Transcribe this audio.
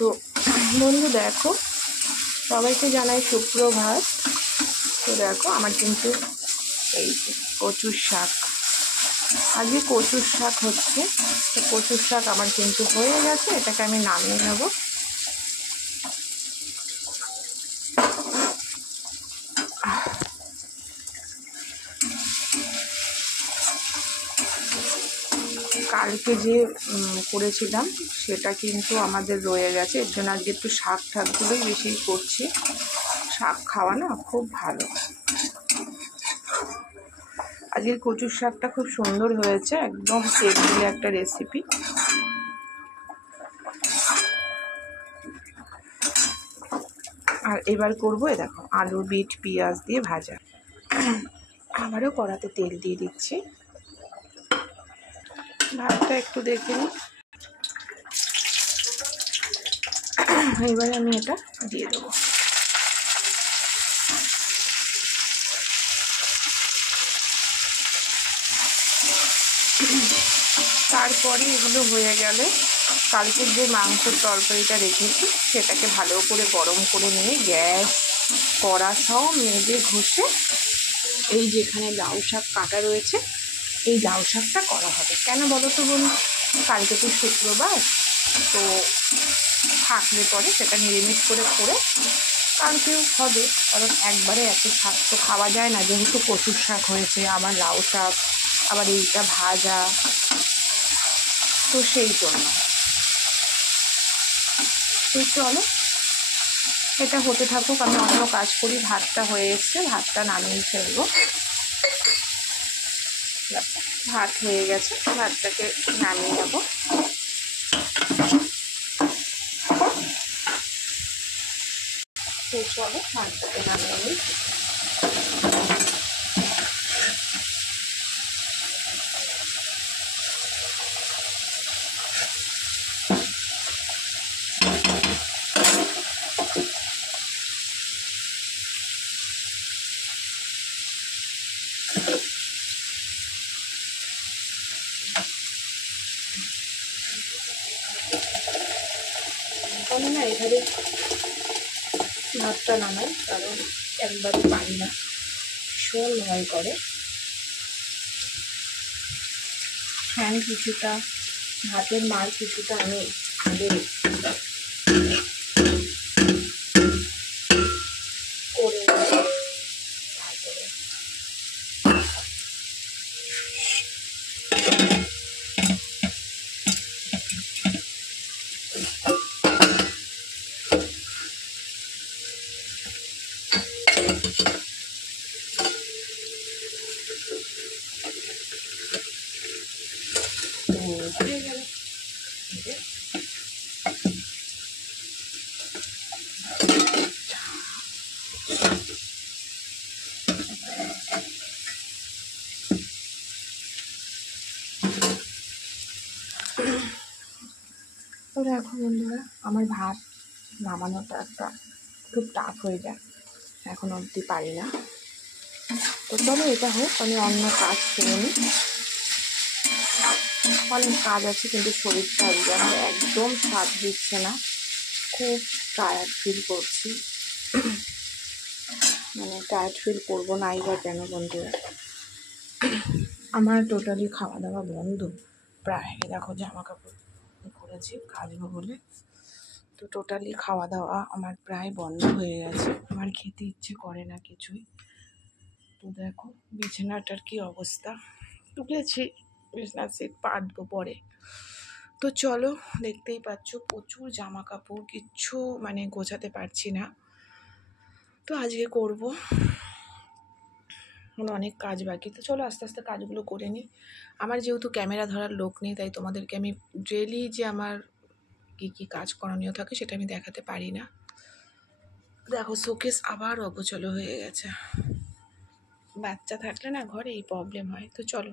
তো বন্ধু দেখো, সবাইকে জানাই সুপ্রভাত। তো দেখো আমার কিন্তু এই কচুর শাক, আজকে কচুর শাক হচ্ছে। তো কচুর শাক আমার কিন্তু হয়ে গেছে, এটাকে আমি নামিয়ে নেব। কালকে যে করেছিলাম সেটা কিন্তু আমাদের রয়ে গেছে, এর জন্য আজকে একটু শাক ঠাকগুলোই বেশি করছি। শাক খাওয়া না খুব ভালো। আজকের কচুর শাকটা খুব সুন্দর হয়েছে, একদম টেবিলে একটা রেসিপি। আর এবার করবো দেখো আলু, বিট, পেঁয়াজ দিয়ে ভাজা। আবারও কড়াতে তেল দিয়ে দিচ্ছি। ভাতটা একটু দেখে নিই। এবারে আমি এটা দিয়ে দেবো। তারপরে এগুলো হয়ে গেলে কালকের যে মাংসের তরকারিটা রেখেছি সেটাকে ভালো করে গরম করে নিয়ে গ্যাস কড়া সব মেজে ঘষে এই যেখানে লাউ শাক কাটা রয়েছে এই লাউ শাকটা করা হবে। কেন বলো তো বন্ধু, কালকে তো শুক্রবার, তো থাকলে পরে সেটা নিরামিষ করে কালকেও হবে, কারণ একবারে এত শাক তো খাওয়া যায় না। যেহেতু কচুর শাক হয়েছে, আবার লাউ শাক, আবার এইটা ভাজা, তো সেই জন্য। তো চলো এটা হতে থাকুক, আমি অন্য কাজ করি। ভাতটা হয়ে এসছে, ভাতটা নামিয়ে ফেলবো। ভাত হয়ে গেছে, ভাতটাকে নামিয়ে নেব। তো চলো ভাতটাকে নামিয়ে নিই। আমি না এভাবে ভাতটা নামাই, কারণ একবারই পারি না, ভীষণ ভয় করে। ফ্যান কিছুটা, ভাতের মার কিছুটা আমি আগে করে তারপরে হয়ে গেল। তো দেখো বন্ধুরা, আমার ভাত নামানোটা একটা খুব টাফ হয়ে যায়, এখন অবধি পারি না। তো চলো এটা হোক, আমি অন্য কাজ করে নিই। অনেক কাজ আছে, কিন্তু শরীরটা যেন একদম সাথ দিচ্ছে না, খুব টায়ার্ড ফিল করছি। মানে টায়ার্ড ফিল করবো না এবার কেন বন্ধুরা, আমার টোটালি খাওয়া দাওয়া বন্ধ প্রায়। দেখো জামা কাপড় করেছি কাচবো বলে, তো টোটালি খাওয়া দাওয়া আমার প্রায় বন্ধ হয়ে গেছে। আমার খেতে ইচ্ছে করে না কিছুই। তো দেখো বিছানাটার কি অবস্থা, তুলেছি, বিছানার সেট পাতবো পরে। তো চলো, দেখতেই পাচ্ছ প্রচুর জামা কাপড়, কিচ্ছু মানে গোছাতে পারছি না। তো আজকে করবো, অনেক কাজ বাকি। তো চলো আস্তে আস্তে কাজগুলো করে নিই। আমার যেহেতু ক্যামেরা ধরার লোক নেই, তাই তোমাদেরকে আমি ডেলি যে আমার কী কী কাজ করণীয় থাকে সেটা আমি দেখাতে পারি না। দেখো শোকেস আবার অগোছালো হয়ে গেছে। বাচ্চা থাকলে না ঘরে এই প্রবলেম হয়। তো চলো